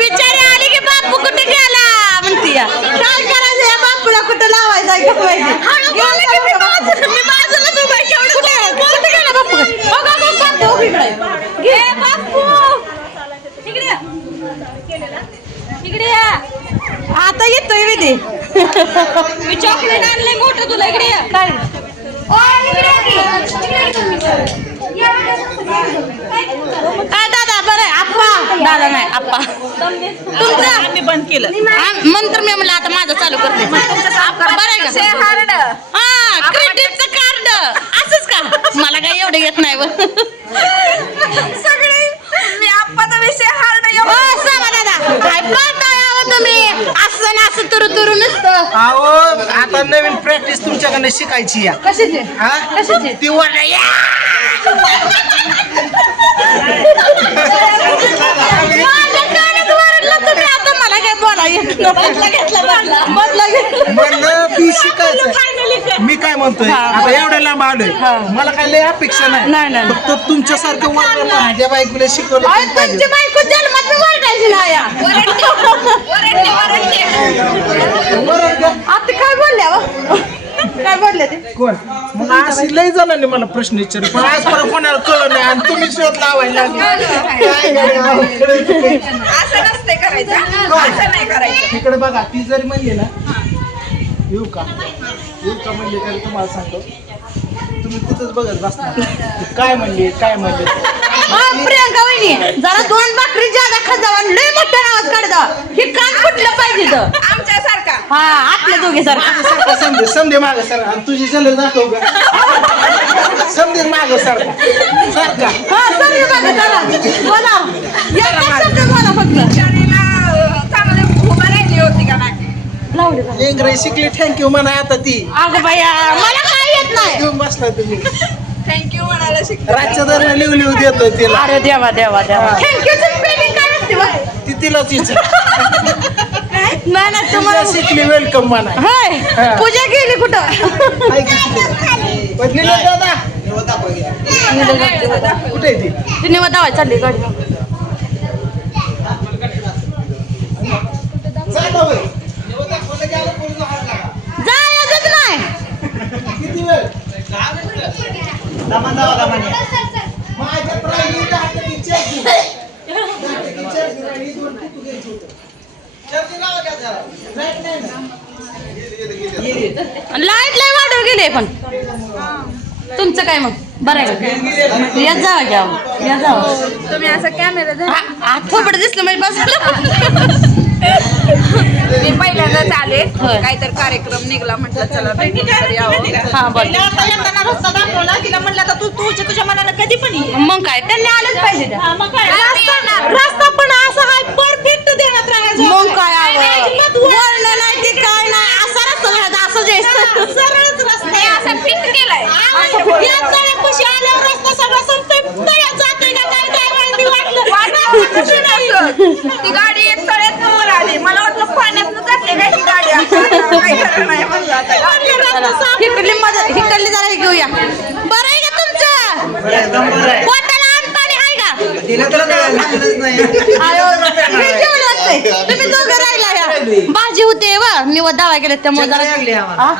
बिचारी आली की बापू कुठे गेला? म्हणती या. काय करायचं या बापूला कुठं लावायचा काय माहिती? मी बाजूला उभा आहे, केवढं कुठे कुठे गेला? बापू. का, बापू. उभी इकडे. घे बापू. इकडे या. इकडे या. आता येतोय विधी. मी चॉकलेट आणलंय मोठं तुला. इकडे या. काय दादा? दादा नाही आप्पा. तुमचं? आम्ही बंद केलं. नंतर मी म्हणलं आता माझं चालू करते. बरं आहे का? हा क्रेडिटचं कार्ड असंच का? मला काही एवढं येत नाही सगळे मी आप्पाचा विषय हार्ड हो सांगा दादा. काय पाहताय अहो तुम्ही? असं ना असं तुरु तुरु नसतं. अहो आता नवीन प्रॅक्टिस तुमच्याकडनं शिकायची या. कशाचे? हा? कशाचे? ती या. मी काय म्हणतोय? आता एवढ्या लांब आलोय. मला काय लय अपेक्षा नाही, नाही नाही. फक्त तुमच्यासारखं वर्ण माझ्या बायकोला शिकवलं. तुमची बायको जन्मात? आता काय बोलल्या? काय बोलले ते? कोण? मग अशी लय जणांनी मला प्रश्न विचारले. पण आज परत कोणाला कळलं नाही आणि तुम्ही शोध लावायला लागले. काय गड्या, अवघड आहे. तुम्ही. असं नसते करायचं. असं नाही करायचं. इकडे बघा ती जरी म्हणली ना येऊ का? येऊ का म्हणली तरी तुम्हाला सांगतो. तुम्ही तिथंच बघत बसणार काय म्हणली? काय म्हणली? प्रियंका वहिनी जरा दोन भाकरी जादा खाजावा लय मोठा आवाज काढता हे कान फुटलं पाहिजे हा आपल्या दोघे सारखं. सारखा समजे समजे माग सर आणि तुझी चल दाखव का? समजे माग सारखा. सारखा हा सर बघा चला. बोला. एकच शब्द बोला फक्त. शाळेला अं, चांगली उभा राहिली होती का नाही? लावले? इंग्रजी शिकली. थँक्यू म्हणा आता ती. अगं बाया मला काय येत नाही. घेऊन बसला तुम्ही. थँक्यू म्हणायला शिकतो रातच्या दरम्यान लिहू लिहू देतो तिला. अरे देवा देवा देवा. थँक्यू काय असते? ती तिला तिचं नाही ना तुम्हाला शिकली वेलकम म्हणा होय हा. पूजा गेली कुठं? कुठे? ती? तिने दावा चालली गाडी. जायचंच नाही किती वेळ माझ्या प्राणी हाताची चेक घेऊ. हाताची चेक घेऊ आणि दोन कुटू घ्यायचे होते. चेक लावा का जरा? लाइट नाही ना? लाइट लय वाढव गेले पण. तुमचं काय मग? बरं आहे यात जावा घ्या या जावा. तुम्ही असं कॅमेरा थोपड दिसलं म्हणजे बसायला. मी पहिल्यांदाच आले. होय. काहीतरी कार्यक्रम निघला म्हटलं चला हा रस्ता दाखवला तिला म्हणलं आता तू तुझ्या तुझ्या मनाला कधी पण मग काय? त्यांनी आलंच पाहिजे त्या. रस्ता रस्ता पण असा हाय परफेक्ट देण्यात राहायचं मग काय अजिबात आवं? वळण नाही ते काय नाही असा रस्ता घ्यायचा असं जे सरळच रस्ता आहे. असं फिट केलाय या तळ्यापाशी आल्यावर रस्ता सगळा संपतोय तळ्यात जातोय ना काय काय माहिती वाटलं वाटलं कसं नसतं. ती गाडी एक तळ्यात वर आली. मला वाटलं पाण्यात जाते काय ही गाडी? आता. काय खरं नाही म्हणलं आता. गाडी रस्ता इकडली मदत इकडली जरा हे घेऊया. बरं आहे का तुमचं? पोटाला पाणी आहे का? आयो, मी जेवले असते. तुम्ही दोघं राहिला या. भाजी व निवड दावा गेले त्यामुळे जरा हा?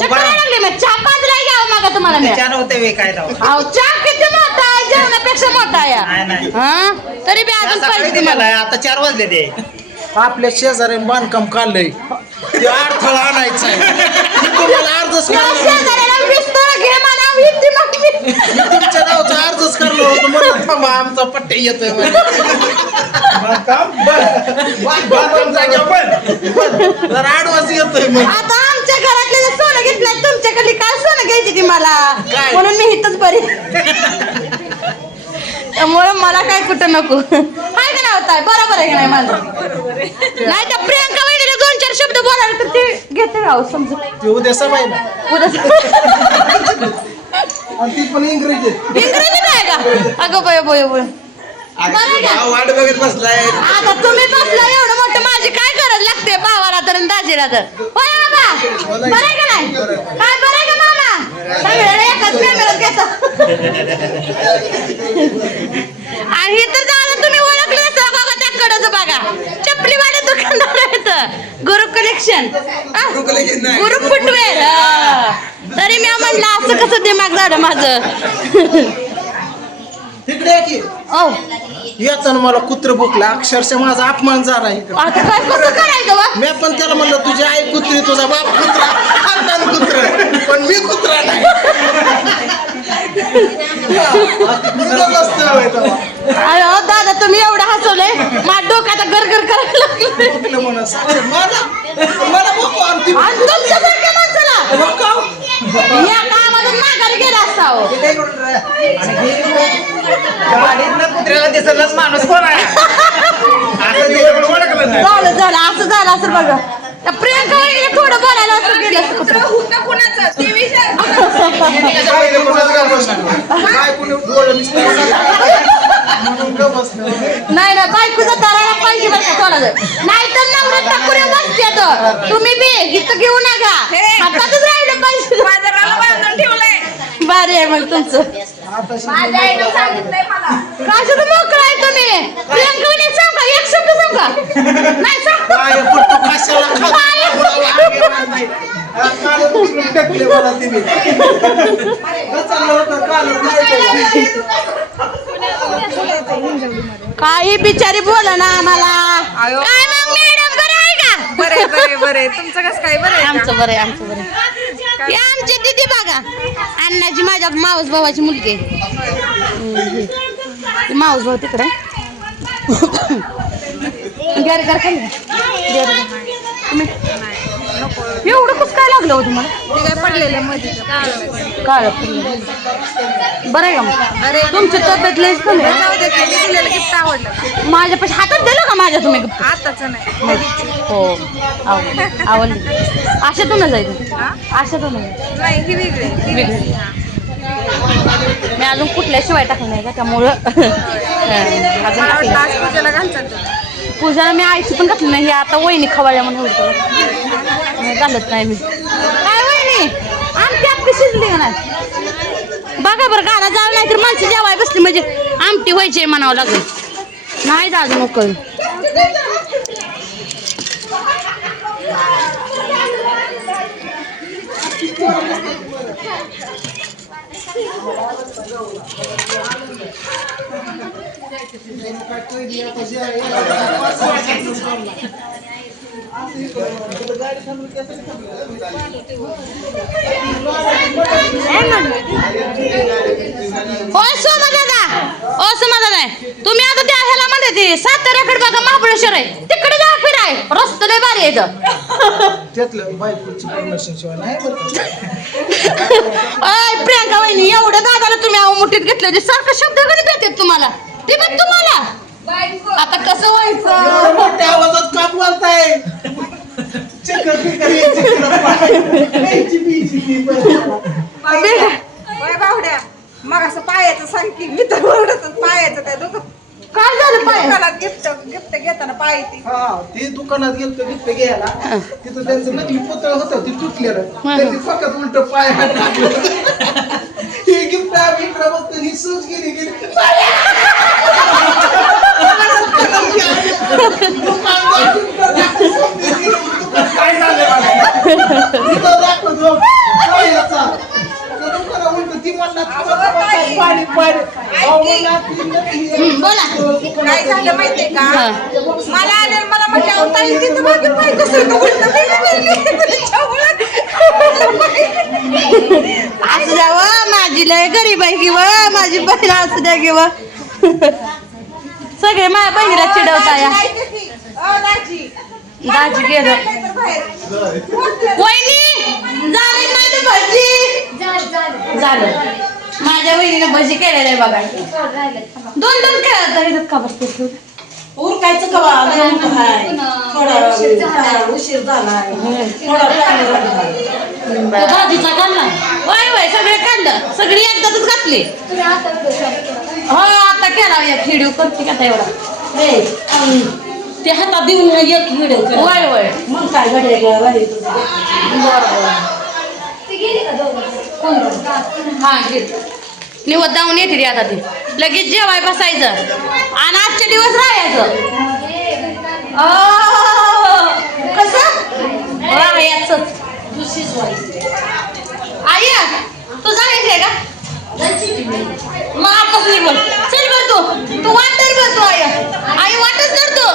चक्कर यायला लागली मग. चहा पाजला घ्यावं मागा तुम्हाला मी. अहो चहा किती मोठा आहे? जेवणापेक्षा मोठा आहे. हा? तरी बी अजून पाहिजे तुम्हाला. आता चार वाजले ते. आपल्या शेजाऱ्याने बांधकाम काढलंय. ते अडथळा आणायचा आहे. तुम्हाला अर्जच त्या करायला शेजाऱ्याला वीस तोळा घे म्हणा वीस ती मागणी. मी तुमच्या नावचा अर्जच करलो होतो म्हणून थांबा आमचा पट्टे येतोय. म्हणे. बांधकाम? बंद. बांधकाम जागेवर बंद. बंद. जरा आडवास येतोय मग आता आमच्या घरातले सोनं घेतलं तुमच्याकडे काय सोनं घ्यायची ती मला? काय? म्हणून मी इथंच बरी. त्यामुळे मला काय कुठं नको. हाय का नाही होताय बरोबर आहे का नाही माझं? नाही तर प्रियंका वहिनीला दोन चार शब्द बोलायला तर ते घेते राहू समजून. ते उद्या ना. उद्या आणि ती पण इंग्रजी इंग्रजी नाही का? अगं बय बय बय बरं? वाट बघत बसलाय. आता तुम्ही बसला एवढं मोठं माझी काय गरज लागते भावाला तर आणि दाजीला तर? होय बाबा? बरं आहे का नाही? काय बरं आहे का मामा? सगळ्याला एकाच कॅमेऱ्यात घेता. आणि हे तर झालं तुम्ही ओळखलं बघा त्याकडंच बघा. कलेक्शन गुरु collection नाही. गुरु फुटवेअर हा. तरी मी म्हणलं असं कसं दिमाग झालं माझं? इकडे ये की. याचा मला कुत्र भुकला. अक्षरशः माझा अपमान झाला इकडे. आता काय कसं करायचं वा मी पण त्याला म्हणलं तुझी आई कुत्री तुझा बाप कुत्रा खानदान कुत्र पण मी कुत्रा नाही. तुझं नसतं होय तेव्हा. अरे दादा तुम्ही एवढं हसवलंय. माझ्या डोक्यात गरगर करायला लागलं भुकलं म्हणून. मला मला भुकू आणि ती आणि तुमच्यासारख्या माणसाला? भुकाव. या कामातून माघारी गेला असता. गाडीतनं कुत्र्याला दिसलच माणूस कोण आहे असं दिवस ओळखलं नाही झालं झालं असं झालं असं बघा त्या प्रियंका थोडं बोलायला असं गेलं असतं कुत्रं होतं कुणाचं ते विचार काय रे, कोणाचं काय बसलं? काय कोणी बोललं नुसतं? म्हणून गप्प बसलं. नाही ना बायकोचा दराला पाहिजे बरं का कोणाचं नाही तर नवरा टाकुऱ्या बसते तर तुम्ही बी इथं घेऊ नका हे. भारी आहे मग तुमचं. मोकळं आहे तुम्ही? प्रियंका सांगा एक शब्द सांगा नाही सांग. काही बिचारी बोला ना आम्हाला. आयो. काय मग मॅडम बरं आहे का? बरे बरे बरे तुमचं कसं काय बरं? आमचं बरं आहे आमचं बरं. ही आमची दिदी बघा. अण्णाची माझ्या मावस भावाची मुलगी आहे. मावस भाऊ तिकडे. गॅर गॅर खाली. एवढं कसं काय लागलं हो तुम्हाला? ते काय पडलेलं मध्ये. काळ बरं आहे का मग? अरे तुमची तब्येत लईच कमी आहे. दिलेलं गिफ्ट आवडलं. माझ्या पैसे हातात दिलं का माझ्या तुम्ही? आताच नाही. हो. आवडली. आवडली. आशातूनच आहे ती. आशातूनच आहे. नाही. ही वेगळी आहे, ही वेगळी आहे. मी अजून कुठल्या शिवाय टाकलं नाही का? त्यामुळं. अं, अजून मला टाकलं. वाटलं आज पूजेला घालतात तुम्ही. पूजाला मी आईची पण घातली नाही ही आता वहिनी खवाळ्या म्हणून एवढं घालत नाही मी. काय वहिनी? आमटी आपली शिजली का नाही? बघा बरं गाणं जावं नाही तर माणसं जेवाय बसली म्हणजे आमटी व्हायची म्हणावं लागेल. नाही जा अजून उकळून होय सोमा दादा. ओ सोमा दादा. तुम्ही आता त्या ह्याला म्हणते ते साताऱ्याकडे बघा महाबळेश्वर आहे. तिकडे जा फिराय रस्ता लय भारी आहे इथं. त्यातलं बायकोची परमिशन शिवाय नाही बरं का? अय प्रियांका वहिनी एवढं दादाला तुम्ही अहो मुठीत घेतलं ते सारखं शब्द गणित येतात तुम्हाला. ते पण तुम्हाला. आता कसं व्हायचं? मोठ्या आवाजात का बोलताय. चक्कर बिक्कर यायची तुला पाय. यायची बियची ती पण. वय बावड्या. मग असं पायाचं सांग की मी तर ओरडतच पायाचं त्या दुकान काय झालं पाय? गिफ्ट गिफ्ट घेताना पाय ती. हा ते दुकानात गेलतो गिफ्ट घ्यायला. तिथं त्यांचं नकली पुतळ होतं ते तुटलेलं. त्यांनी फक्त उलट पाय हात टाकलं हे गिफ्ट आम्ही इकडं बघतो ही सूज गेली गेली झालं मला इथं दाखवतो काय याचा? त्या दुकानात उलटं ती म्हणणार, पाणी पाणी अहो, म्हणणार, ती नकली आहे. हं, बोला. काय झालं माहितीये का? हा. मला आले मला म्हटलं "अहो, ताई तिथं मागे पाय कसं होतं? उलटं असू द्या व माझी लय गरीब आहे की व माझी बहीण असू द्या की व. सगळे माझ्या बहिणीला चिडवता या दाजी गेलं. वहिनी झाली माझी भजी. झालं. माझ्या वहिनीने भजी केलेलं आहे बघा. दोन दोन काय का बसते उरकायचं कवा? थोडा उशीर लागला. भाजीचा काढला वय वय सगळे काढलं सगळी एकदाच घातली. हो आता केला एक व्हिडिओ करते का एवढा? ते हातात देऊन एक व्हिडिओ वय वय. मग काय घडे तुझं? हा घे. निवत येते आता ती. लगेच जेवाय बसायचं. आणि आजचे दिवस राहायचं. कस? आई तू जायचंय का? मग आपण चल बर तू. तू वाट तर करतो आई. आई वाटच धरतो